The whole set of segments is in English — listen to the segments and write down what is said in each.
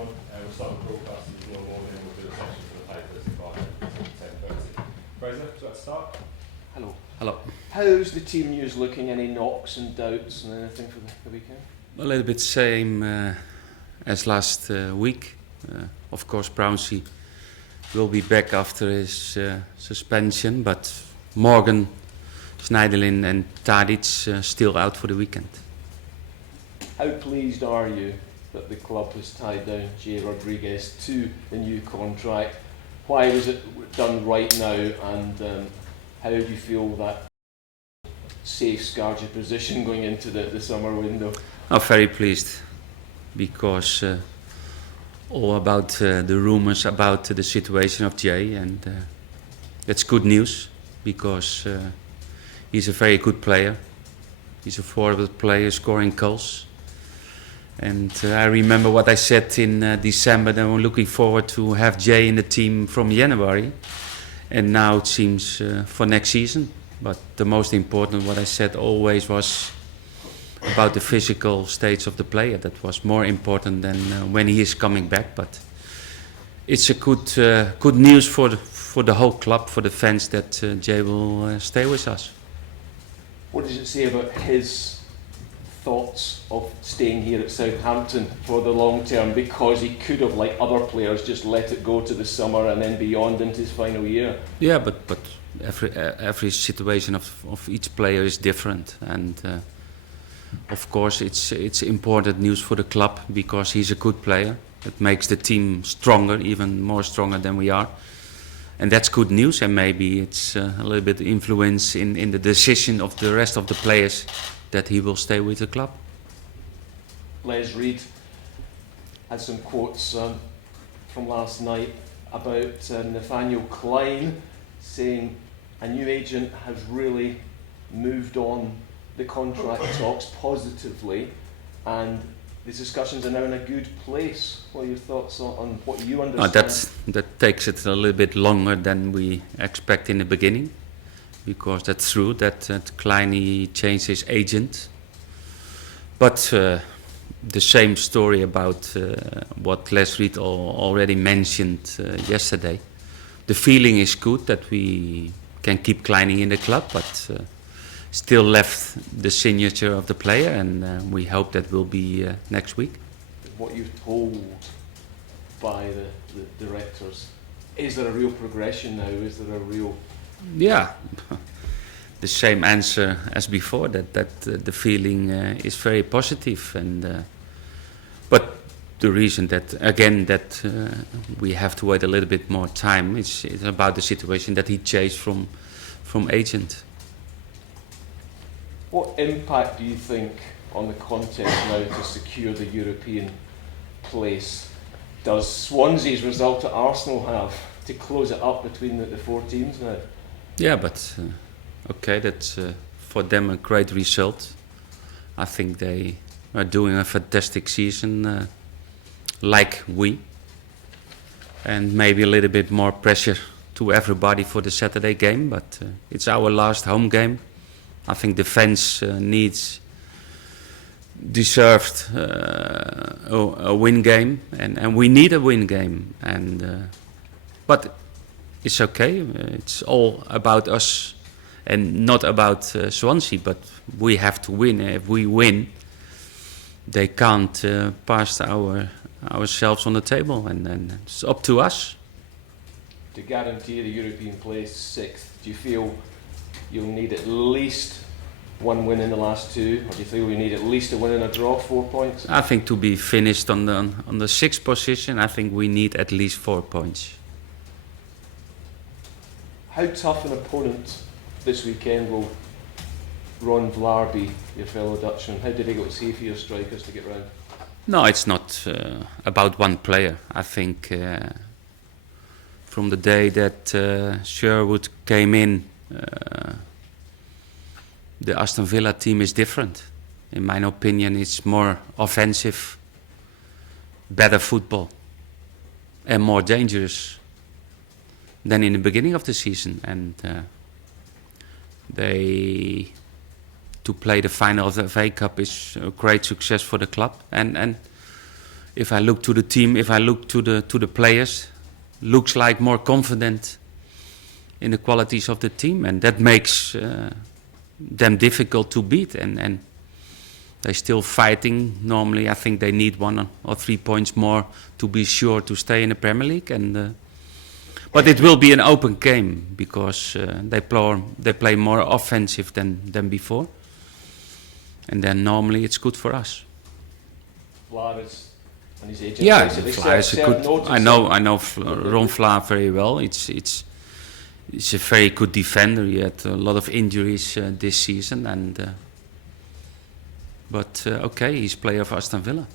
everyone. We'll start the broadcast as usual morning and we'll do the session for the papers by 10:30. Fraser, do you like to start? Hello. Hello. How's the team news looking? Any knocks and doubts and anything for the weekend? A little bit same as last week. Of course, Brownsea will be back after his suspension, but Morgan, Schneiderlin and Tadic still out for the weekend. How pleased are you that the club has tied down Jay Rodriguez to the new contract? Why was it done right now, and how do you feel that safeguards your position going into the summer window? I'm very pleased because all about the rumours about the situation of Jay, and that's good news because he's a very good player. He's a forward player scoring goals. And I remember what I said in December that we're looking forward to have Jay in the team from January. And now it seems for next season. But the most important, what I said always was about the physical stage of the player. That was more important than when he is coming back. But it's a good news for the whole club, for the fans, that Jay will stay with us. What does it say about his thoughts of staying here at Southampton for the long term, because he could have, like other players, just let it go to the summer and then beyond into his final year? Yeah, but every situation of each player is different, and of course it's important news for the club because he's a good player. It makes the team stronger, even more stronger than we are, and that's good news. And maybe it's a little bit influence in the decision of the rest of the players that he will stay with the club. Les Reed had some quotes from last night about Nathaniel Clyne, saying a new agent has really moved on the contract talks positively and the discussions are now in a good place. What are your thoughts on what you understand? That takes it a little bit longer than we expect in the beginning, because that's true that Clyne changed his agent. But the same story about what Les Reed already mentioned yesterday. The feeling is good that we can keep Clyne in the club, but still left the signature of the player, and we hope that will be next week. What you've told by the directors, is there a real progression now? Is there a real... Yeah, the same answer as before. That the feeling is very positive, and but the reason that we have to wait a little bit more time is about the situation that he changed from agent. What impact do you think on the contest now to secure the European place does Swansea's result at Arsenal have to close it up between the four teams now? Yeah, but okay, that's for them a great result. I think they are doing a fantastic season, like we, and maybe a little bit more pressure to everybody for the Saturday game. But it's our last home game. I think the fans deserved a win game, and we need a win game. And but it's okay. It's all about us and not about Swansea. But we have to win. If we win, they can't pass ourselves on the table, and then it's up to us. To guarantee the European place, sixth, do you feel you'll need at least one win in the last two, or do you feel you need at least a win and a draw, 4 points? I think to be finished on the sixth position, I think we need at least 4 points. How tough an opponent this weekend will Ron Vlaar be, your fellow Dutchman? How difficult is he for your strikers to get round? No, it's not about one player. I think from the day that Sherwood came in, the Aston Villa team is different. In my opinion, it's more offensive, better football, and more dangerous than in the beginning of the season. And to play the final of the FA Cup is a great success for the club. And if I look to the team, if I look to the players, looks like more confident in the qualities of the team, and that makes them difficult to beat. And they're still fighting. Normally, I think they need 1 or 3 points more to be sure to stay in the Premier League. And but it will be an open game because they play more offensive than before, and then normally it's good for us. Vlad and his agent. Yeah, basically Vlaar is a serve good. notice I know Ron Vlaar very well. It's a very good defender. He had a lot of injuries this season, and but okay, he's player of Aston Villa.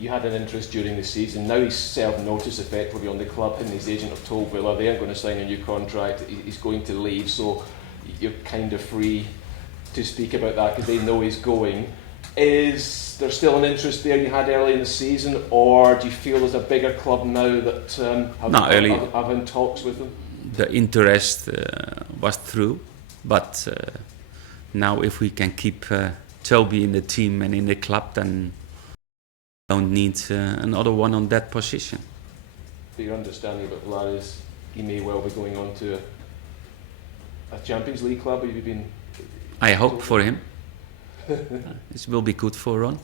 You had an interest during the season. Now he's served notice effectively on the club, and his agent have told Villa they aren't going to sign a new contract. He's going to leave, so you're kind of free to speak about that because they know he's going. Is there still an interest there you had early in the season, or do you feel there's a bigger club now that have in talks with them? The interest was through, but now if we can keep Toby in the team and in the club, then don't need another one on that position. But your understanding about Vlad is he may well be going on to a Champions League club. Have you been? I hope for him. This will be good for Ron.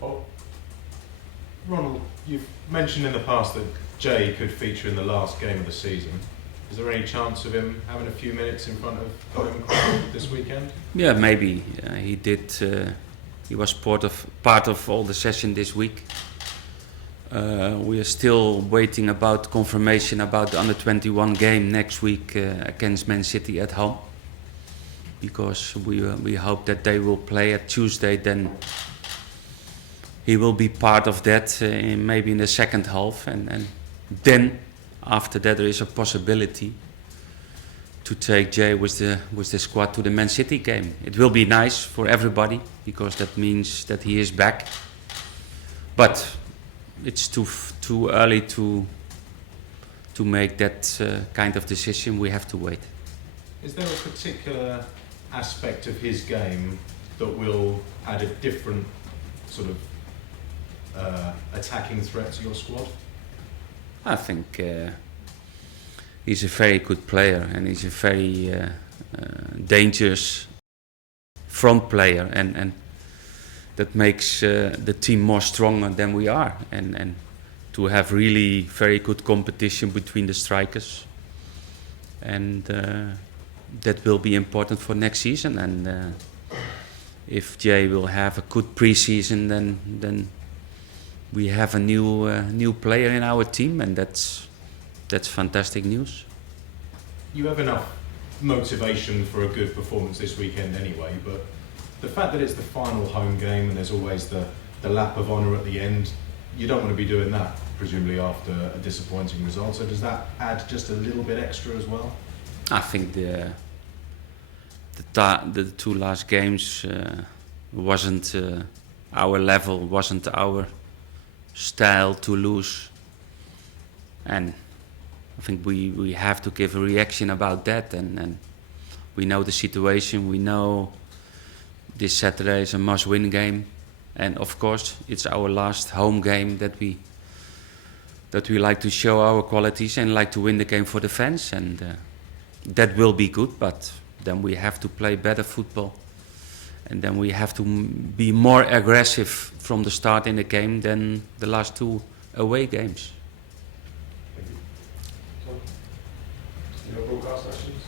Oh, Ronald, you've mentioned in the past that Jay could feature in the last game of the season. Is there any chance of him having a few minutes in front of Koeman this weekend? Yeah, maybe. He did. He was part of all the session this week. We are still waiting about confirmation about the under-21 game next week against Man City at home, because we hope that they will play at Tuesday. Then he will be part of that maybe in the second half, and then after that there is a possibility to take Jay with the squad to the Man City game. It will be nice for everybody because that means that he is back. But it's too early to make that kind of decision. We have to wait. Is there a particular aspect of his game that will add a different sort of attacking threat to your squad? I think he's a very good player, and he's a very dangerous front player, and that makes the team more stronger than we are, and to have really very good competition between the strikers, and that will be important for next season. And if Jay will have a good pre-season, then we have a new player in our team, and that's fantastic news. You have enough motivation for a good performance this weekend anyway, but the fact that it's the final home game and there's always the lap of honour at the end, you don't want to be doing that presumably after a disappointing result, so does that add just a little bit extra as well? I think the two last games wasn't our level, wasn't our style to lose, and I think we have to give a reaction about that, and we know the situation. We know this Saturday is a must-win game, and of course it's our last home game that we like to show our qualities and like to win the game for the fans, and that will be good. But then we have to play better football, and then we have to be more aggressive from the start in the game than the last two away games. broadcast questions?